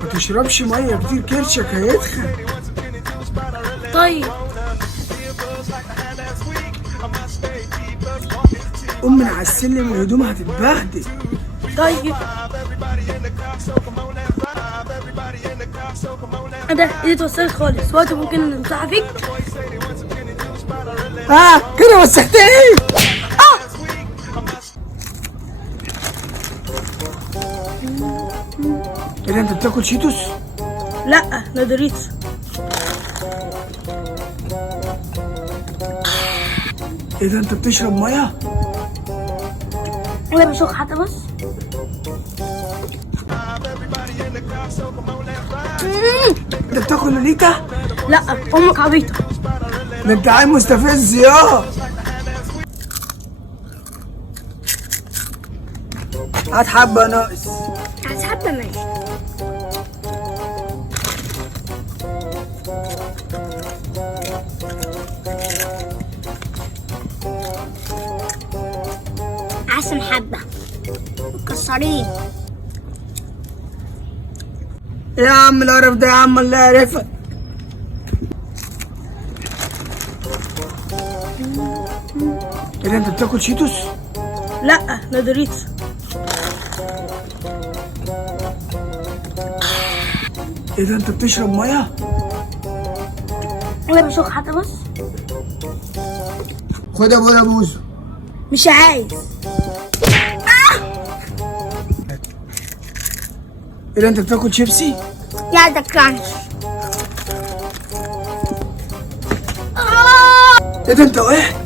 ما تشربش ميه كتير كرشك هيتخن. طيب قوم من على السلم الهدوم هتتبهدل. طيب ده ايدي اتوسخت خالص، وقت ممكن نطلع فيك. كده وسختني. كده انت بتاكل شيتوس؟ لا ده دوريتوس. ايه ده انت بتشرب ميه؟ انا بشوف حتى بس. انت بتاكل لوليتا؟ لا امك عبيطه. ده انت عيل مستفز يا. هات حبه ناقص. عايز حبه ماشي. عشان حبه مكسرين. يا عم القرف ده يا عم، الله يعرفك. ايه ده انت بتاكل شيتوس؟ لا ده دوريتوس. ايه ده انت بتشرب ميه؟ انا بشوف حتى بس. خد يا ابويا بوزو. مش عايز. ايه ده انت بتاكل شيبسي؟ لا ده كرانش. ايه ده انت وقعت؟